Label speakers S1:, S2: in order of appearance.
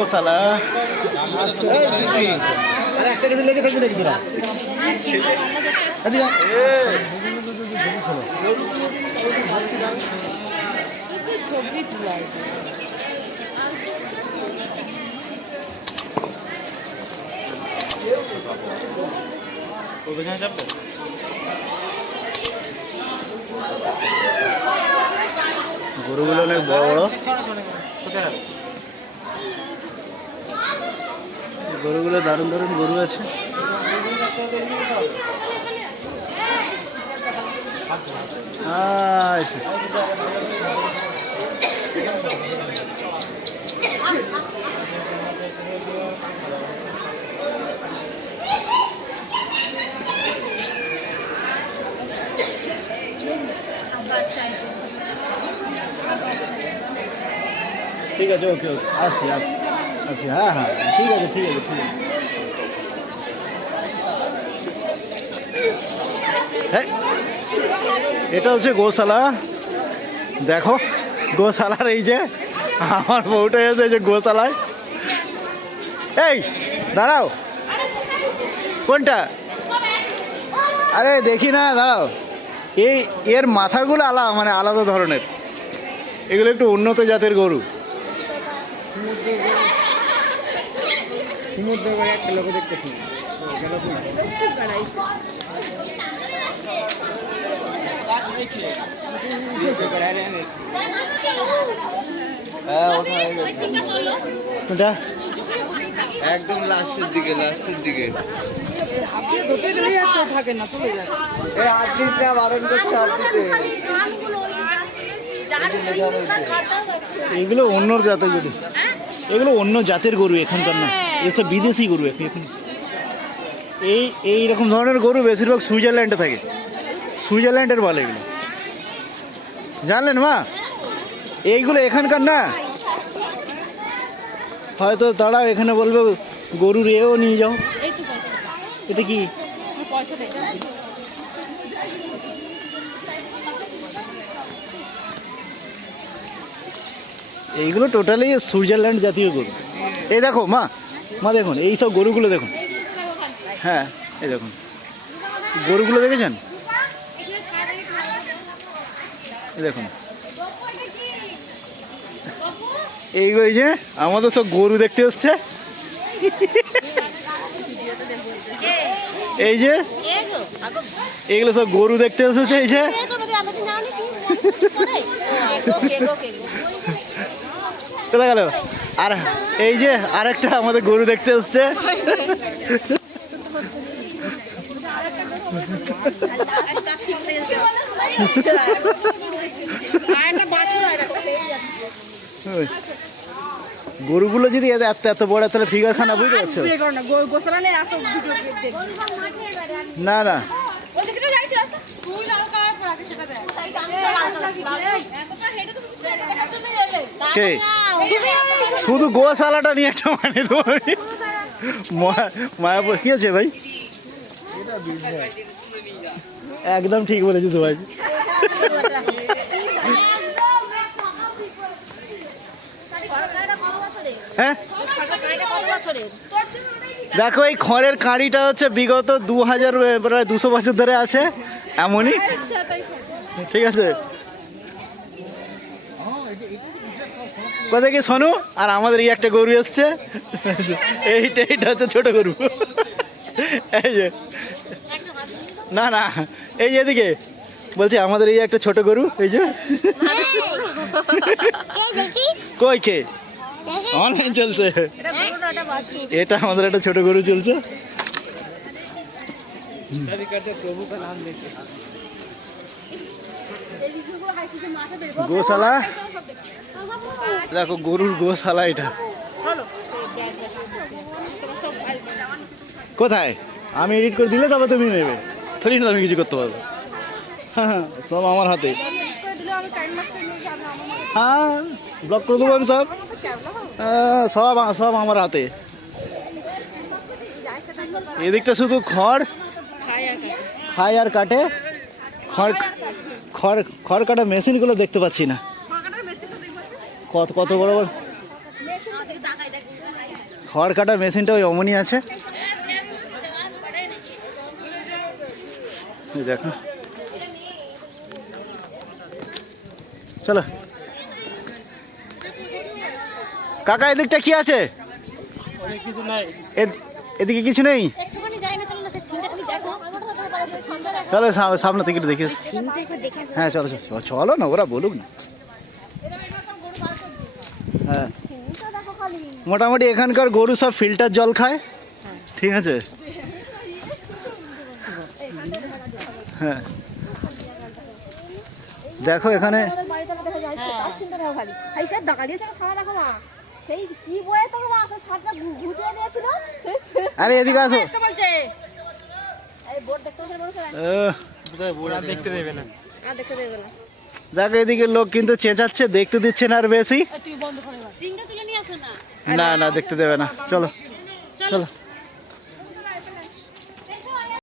S1: গোশালা একটা কিছু লেগে থাকবে দেখি তোরা
S2: ছবি তোলার
S1: গরুগুলো অনেক বড় বড়। গরুগুলো দারুণ দারুণ গরু আছে। ঠিক আছে ওকে ওকে। আসি আসি। আসি হ্যাঁ হ্যাঁ ঠিক আছে ঠিক আছে ঠিক আছে। হ্যাঁ এটা হচ্ছে গোশালা। দেখো, গোশালার এই যে, আমার বউটা এসে যে গোশালায়। এই, দাঁড়াও। কোনটা? আরে, দেখি না, দাঁড়াও। এই, এর মাথাগুলো আলাদা মানে আলাদা ধরনের। এগুলো একটু উন্নত জাতের গরু। সমুদ্র একটা লোক দেখতেছি
S3: একদম লাস্টের দিকে লাস্টের দিকে।
S2: থাকে না চলে যায়
S3: এই আটত্রিশ না বারণ করছে
S1: এগুলো অন্য জাতের গরু এগুলো অন্য জাতের গরু এখানকার না। এসব বিদেশি গরু এখন এখন। এই এই রকম ধরনের গরু বেশিরভাগ সুইজারল্যান্ডে থাকে। সুইজারল্যান্ডের বলে এগুলো। জানলেন মা? এইগুলো এখানকার না? হয়তো তারা এখানে বলবে গরুর এও নিয়ে যাও। এটা কি
S2: পয়সা দে
S1: এইগুলো টোটালি সুইজারল্যান্ড জাতীয় গরু এই দেখো মা মা দেখুন এই সব গরুগুলো দেখুন হ্যাঁ এই দেখুন গরুগুলো দেখেছেন দেখুন এই ওই যে আমাদের সব গরু দেখতে এসছে এই যে এগুলো সব গরু দেখতে এসেছে এই যে কোথায় গেল? আর এই যে আরেকটা আমাদের গরু দেখতে এসছে। গরুগুলো যদি এত এত বড় তাহলে ফিগার খানা বুঝতে পারছ?
S2: না
S1: না কে? শুধু গোশালাটা নিয়ে একটা মানে মায়াপুর কি আছে ভাই? একদম ঠিক বলেছিস ভাই। হ্যাঁ? দেখো, এই খড়ের কাঁড়িটা হচ্ছে বিগত দু হাজার প্রায় দুশো বছর ধরে আছে, এমনই। ঠিক আছে? কোথায় কি শোনো আর আমাদের এই একটা গরু এসছে। এইটা এইটা হচ্ছে ছোট গরু। এই যে। না না। এই এদিকে। বলছি, আমাদের এই একটা ছোট গরু। এই যে। কই কে? অনলাইন চলছে। এটা আমাদের একটা ছোট গরু চলছে। গোশালা? দেখো গরুর গোশালা এটা। কোথায়? আমি এডিট করে দিলে তবে তুমি নেবে। থরি না আমি কিছু করতে পারব। সব আমার হাতে। হ্যাঁ ব্লক করে দেবো আমি সব। হ্যাঁ, সব সব আমার হাতে। এদিকটা শুধু খড়। খায় আর কাটে। খড় খড় খড় কাটা মেশিনগুলো দেখতে পাচ্ছি না। কত কত বড় বড়? খড় কাটা মেশিনটা ওই অমনি আছে। দেখো। চলো। কাকা এদিকটা কি আছে? এদ- এদিকে কিছু নেই
S3: একটুখানি যাই না চলো না সেই সিনটা খালি দেখো
S1: চলো সামনে থেকে দেখি হ্যাঁ চলো চলো চলো না, ওরা বলুক না। হ্যাঁ। মোটামুটি এখানকার গরু সব ফিল্টার জল খায়। ঠিক আছে? হ্যাঁ। দেখো এখানে আরে, এদিকে আসো।
S3: দেখতে
S2: দেবে না।
S3: আর দেখতে দেবে না।
S1: দেখো এদিকে লোক কিন্তু চেঁচাচ্ছে দেখতে দিচ্ছে না আর বেশি। না। না দেখতে দেবে না। চলো। চলো।